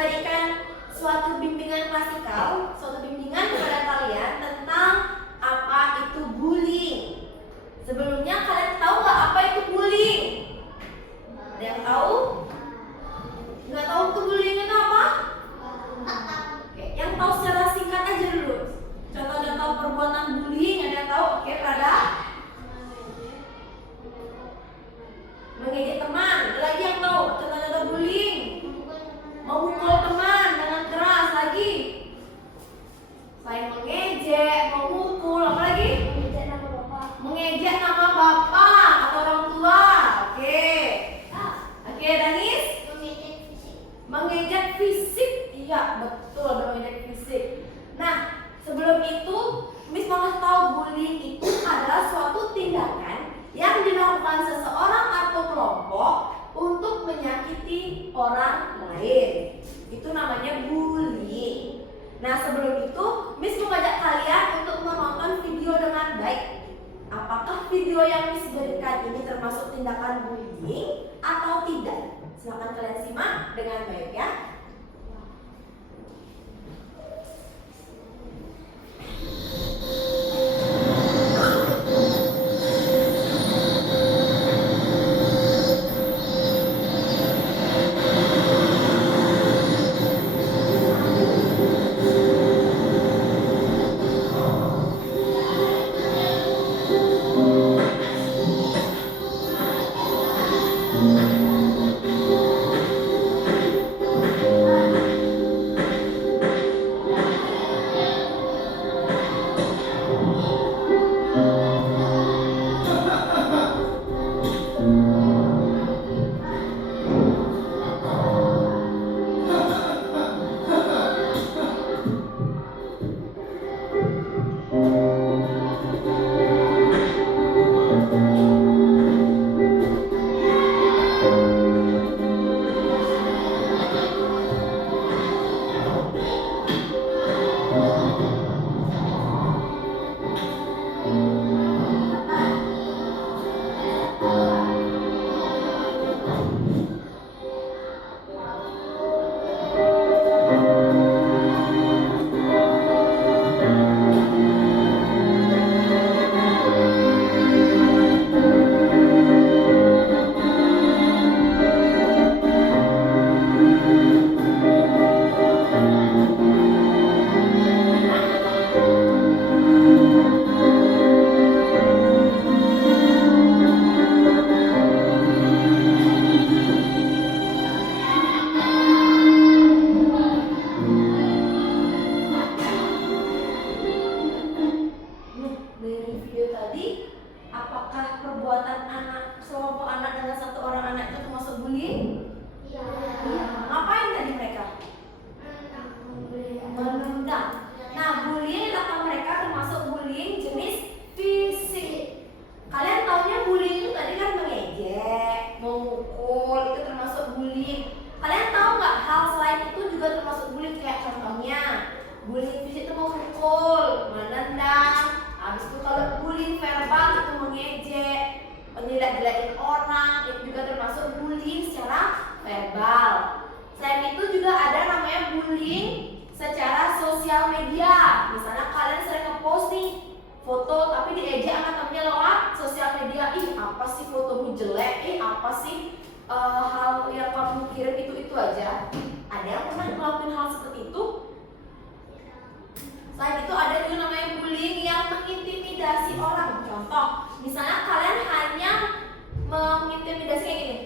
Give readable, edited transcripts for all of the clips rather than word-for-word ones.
memberikan suatu bimbingan klasikal, suatu bimbingan kepada kalian tentang apa itu bullying. Sebelumnya kalian tahu nggak apa itu bullying? Ada yang tahu? Nggak tahu itu bullying itu apa? Oke, yang tahu secara singkat aja dulu. Contoh-contoh perbuatan bullying ada yang tahu? Oke, Prada? Mengejek teman. Ada lagi yang tahu contoh-contoh bullying? Memukul teman dengan keras. Lagi? Selain mengejek, memukul, apa lagi? Mengejek nama bapak atau orang tua. Oke. Oke, Danis? Mengejek fisik. Iya, betul, mengejek fisik. Nah, sebelum itu Miss mau kasih tahu bullying itu adalah suatu tindakan yang dilakukan seseorang atau kelompok untuk menyakiti orang lain. Itu namanya bullying. Nah, sebelum itu Miss mengajak kalian untuk menonton video dengan baik. Apakah video yang Miss berikan ini termasuk tindakan bullying atau tidak? Silakan kalian simak dengan baik ya. Bullying fisik itu memukul, menendang. Habis itu kalau bullying verbal itu mengejek, menjelek-jelekin orang, itu juga termasuk bullying secara verbal. Selain itu juga ada namanya bullying secara sosial media. Misalnya kalian sering ngepost nih foto tapi diejek sama temennya lewat sosial media. Ih, apa sih fotomu jelek? Apa sih hal yang kamu kirim itu aja? Ada yang pernah ngelakuin hal seperti itu? Selain itu ada juga namanya bullying yang mengintimidasi orang. Contoh, misalnya kalian hanya mengintimidasi kayak gini.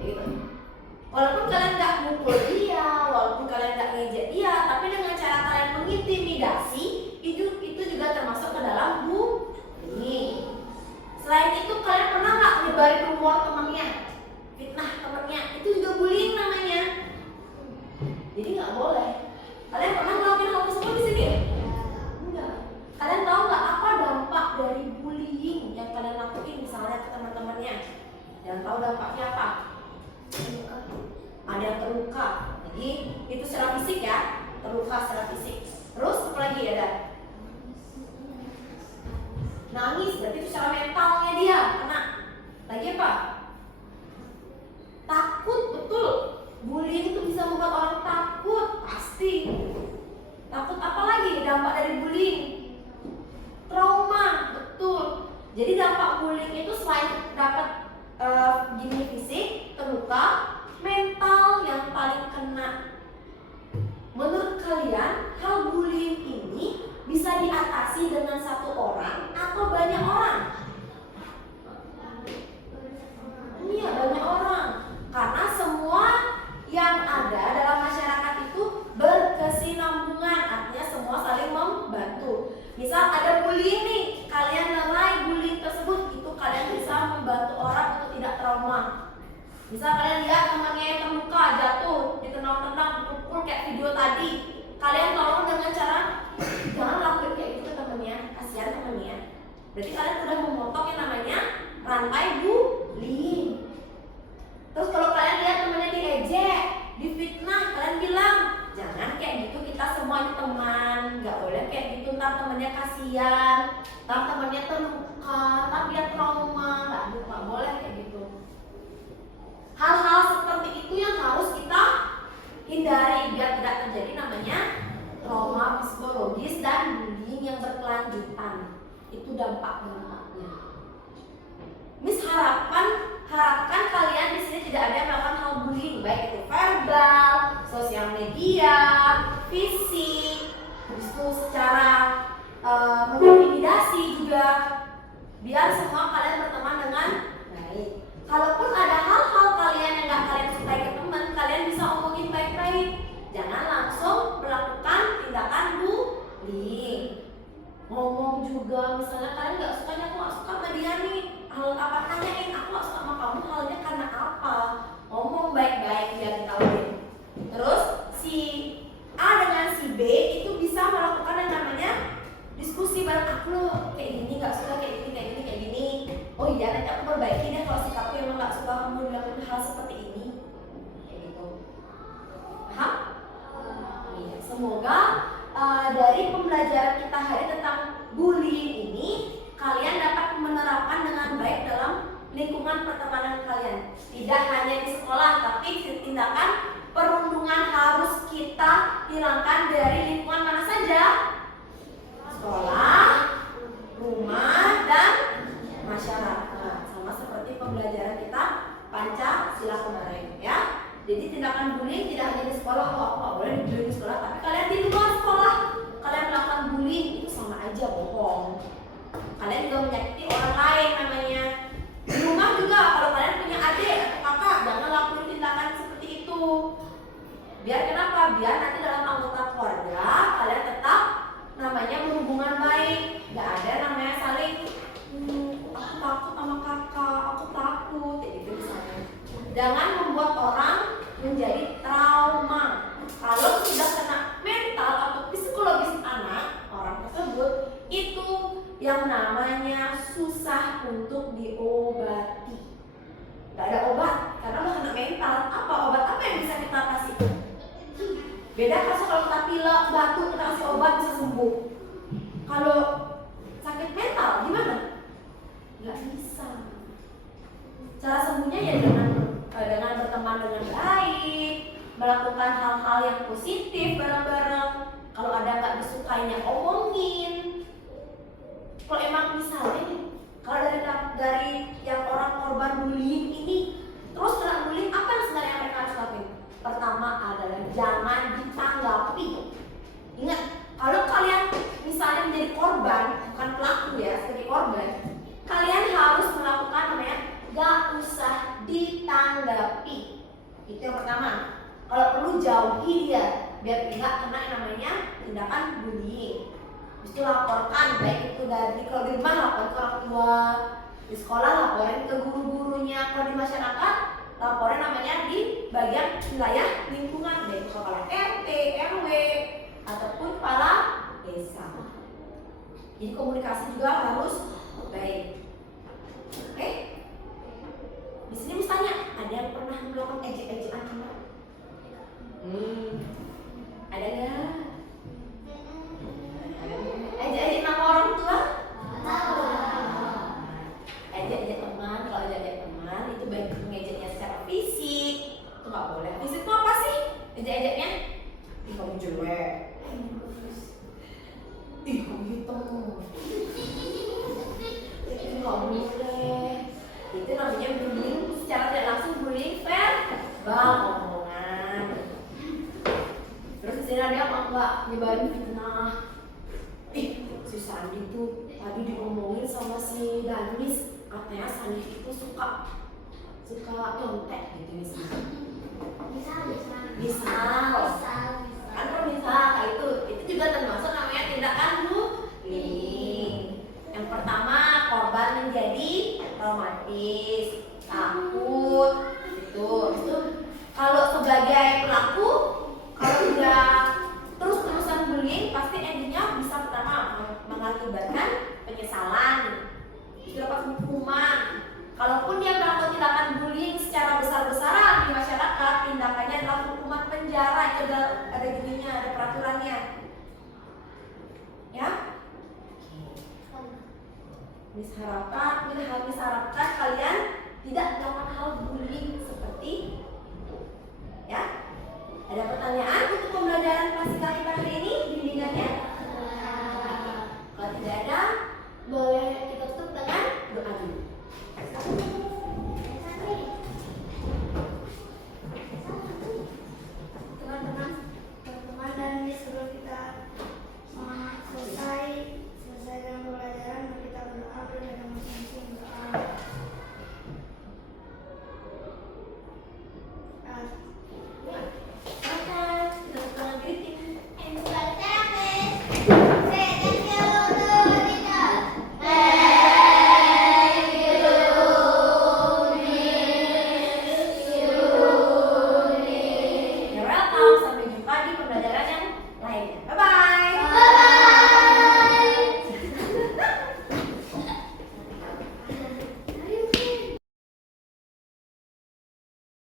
Gitu. Walaupun kalian nggak mukul dia, walaupun kalian nggak ngejek dia, tapi dengan cara kalian mengintimidasi, itu juga termasuk ke dalam bullying. Selain itu kalian pernah nggak nyebarin rumor temannya, fitnah temannya, itu juga bullying namanya. Jadi nggak boleh. Kalian pernah ngelakuin hal tersebut di sini? Enggak. Kalian tahu nggak apa dampak dari bullying yang kalian lakuin misalnya ke teman-temannya? Dan tahu dampaknya apa? Ada yang terluka. Jadi itu secara fisik ya, terluka secara fisik. Terus apa lagi ada? Nangis, berarti itu secara mentalnya dia kena. Lagi apa? Takut, betul. Bullying itu Misal kalian lihat temannya yang terluka, jatuh, ditendang-tendang, pukul kayak video tadi, kalian tolong dengan cara jangan lakuin kayak gitu temennya, kasihan temennya. Berarti kalian sudah memotong yang namanya rantai bullying. Terus kalau kalian lihat temennya diejek, difitnah, kalian bilang jangan kayak gitu, kita semua ini teman, nggak boleh kayak gitu, ntar temennya kasihan, ntar temennya terluka, ntar dia trauma, nggak boleh kayak gitu. Hal-hal seperti itu yang harus kita hindari biar tidak terjadi namanya trauma psikologis dan bullying yang berkelanjutan. Itu dampak-dampaknya. Miss harapkan kalian di sini tidak ada yang melakukan hal bullying, baik itu verbal, sosial media, fisik, habis itu secara mengintimidasi juga. Biar semua kalian berteman dengan baik. Kalaupun ada hal-hal kalian yang nggak kalian sukai ke teman, kalian bisa omongin baik-baik. Jangan langsung melakukan tindakan bullying. Ngomong juga, misalnya kalian nggak sukanya, aku nggak suka sama dia nih, hal apa, tanyain aku nggak suka sama kamu, halnya karena apa. Ngomong baik-baik biar ditahuin. Terus si A dengan si B itu bisa melakukan yang namanya diskusi bareng. Aku kayak gini nggak suka, kayak gini, kayak gini, kayak gini. Oh iya, nanti aku perbaiki deh kalau sikapku emang nggak suka kamu dilakukan hal seperti ini. Kayak gitu. Paham? Iya. Semoga dari pembelajaran kita hari tentang bullying ini kalian dapat menerapkan dengan baik dalam lingkungan pertemanan kalian. Tidak hanya di sekolah, tapi tindakan perundungan harus kita hilangkan dari lingkungan mana saja? Sekolah, rumah, dan masyarakat. Sama seperti pembelajaran kita Pancasila kemarin, ya. Jadi tindakan bullying tidak hanya di sekolah. Oh, aku nggak boleh dibully di sekolah, tapi kalian di luar sekolah kalian melakukan bullying, itu sama aja bohong. Kalian juga menyakiti orang lain namanya. Di rumah juga kalau kalian punya adik atau kakak, jangan lakuin tindakan seperti itu. Biar kenapa? Biar nanti dalam anggota keluarga kalian tetap namanya berhubungan baik. Gak ada namanya saling aku takut sama kakak, aku takut, kayak gitu misalnya. Jangan membuat orang menjadi trauma. Kalau sudah kena mental atau psikologis anak orang tersebut, itu yang namanya susah untuk diobati. Gak ada obat karena lo kena mental. Apa obat apa yang bisa kita kasih? Beda kasus kalau kita pilek, batuk, kita kasih obat bisa sembuh. Kalau sakit mental gimana? Gak bisa. Cara sembuhnya ya dengan berteman dengan baik, melakukan hal-hal yang positif bareng-bareng. Kalau ada nggak disukainya omongin. Kalau emang misalnya nih, kalau dari yang orang korban bullying ini terus kena bullying, apa yang sebenarnya mereka harus lakuin? Pertama adalah jangan ditanggapi. Ingat, kalau kalian misalnya menjadi korban, bukan pelaku ya, sebagai korban, kalian harus melakukan namanya gak usah ditanggapi. Itu yang pertama. Kalau perlu jauhi dia biar tidak kena yang namanya tindakan bullying. Habis itu laporkan, baik itu dari kalau di rumah laporin ke orang tua, di sekolah laporin ke guru-gurunya, kalau di masyarakat laporin namanya di bagian wilayah lingkungan, baik itu kepala RT, RW ataupun kepala desa. Jadi komunikasi juga harus baik. Oke? Di sini misalnya ada yang pernah melakukan ejek-ejekan anak? Ada nggak? Ejek-ejek nama orang tua? Ejek-ejek teman, kalau ejek-ejek teman itu baik mengejeknya secara fisik, itu nggak boleh. Fisik itu apa sih? Ejek-ejeknya? Ih kamu jelek. Ih kamu hitam. Itu nggak boleh. Itu namanya bullying secara tidak langsung, bullying verbal, omongan. Terus di sini ada yang nggak nyebarin fitnah. Ih, si Sandi tuh tadi diomongin sama si Danis, katanya Sandi itu suka nyontek gitu misalnya. Misal. Kan kalau misal itu juga termasuk namanya tindakan bullying. Yang pertama korban menjadi traumatis, takut, itu sebagai pelaku, kalau tidak terus-terusan bullying, pasti endingnya bisa pertama mengakibatkan penyesalan, dapat hukuman. Kalaupun dia melakukan tindakan bullying secara besar-besaran di masyarakat, tindakannya adalah hukuman penjara. Itu ada gininya, ada peraturannya. Ya. Miss harapkan kalian tidak melakukan hal bullying seperti